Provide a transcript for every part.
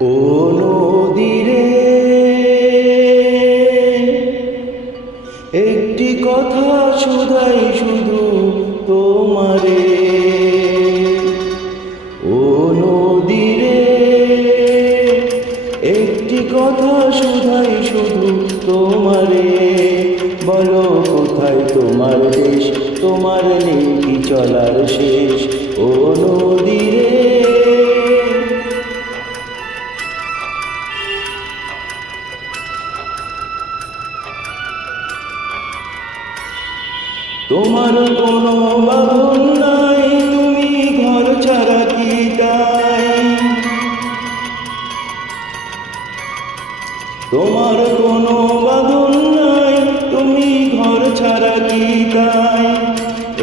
ও নদীরে একটি কথা শুধাই শুধু তোমারে। ও নদীরে একটি কথা শুধাই শুধু তোমারে। বলো কোথায় তোমার দেশ, তোমার নেই কি চলার শেষ। ও নদীরে তোমার কোনো বাঁধন নাই, তুমি ঘর ছাড়া কি তাই। তোমার কোনো বাঁধন নাই, তুমি ঘর ছাড়া কি তাই।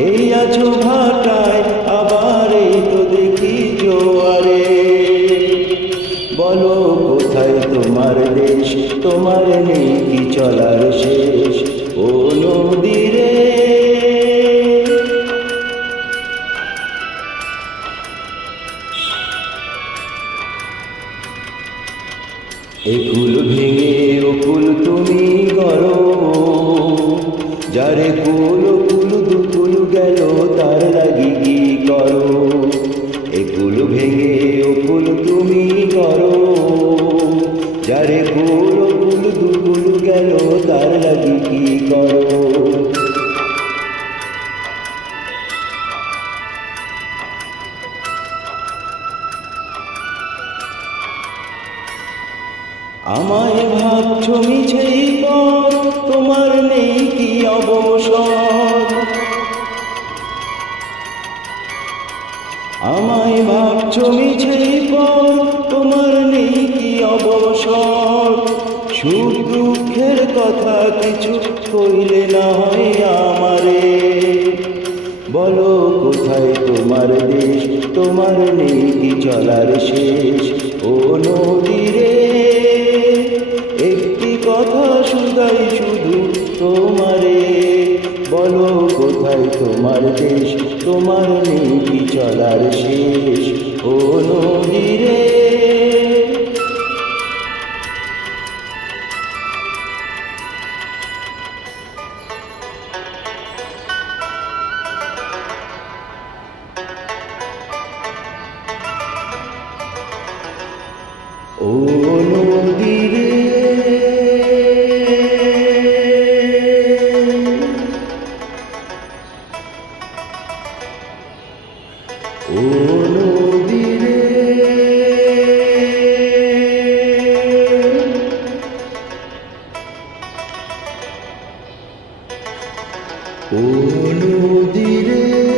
এই আছো ভাটায়, আবার এই তো দেখি জোয়ারে। বলো কোথায় তোমার দেশ, তোমার নেই কি চলার শেষ। ও নদীরে একুল ভেঙে ওকুল তুমি গড়ো, যারে কুল কুল দুকুল গেল তার লাগি কি করো। একুল ভেঙে ওকুল তুমি গড়ো, যারে কুল কুল দুকুল গেল তার লাগি কি করো। আমায় ভাবছো মিছেই পর, তোমার নেই কি অবসর। আমায় ভাবছো মিছেই পর, তোমার নেই কি অবসর। সুখ দুঃখের কথা কিছু কইলে না হয় আমারে। বলো কোথায় তোমার দেশ, তোমার নেই কি চলার শেষ। ও নদীরে একটি কথা শুধাই শুধু তোমারে। বলো কোথায় তোমার দেশ, তোমার নেই কি চলার শেষ। ও নদীরে ও নদীরে ও নদীরে ও নদীরে।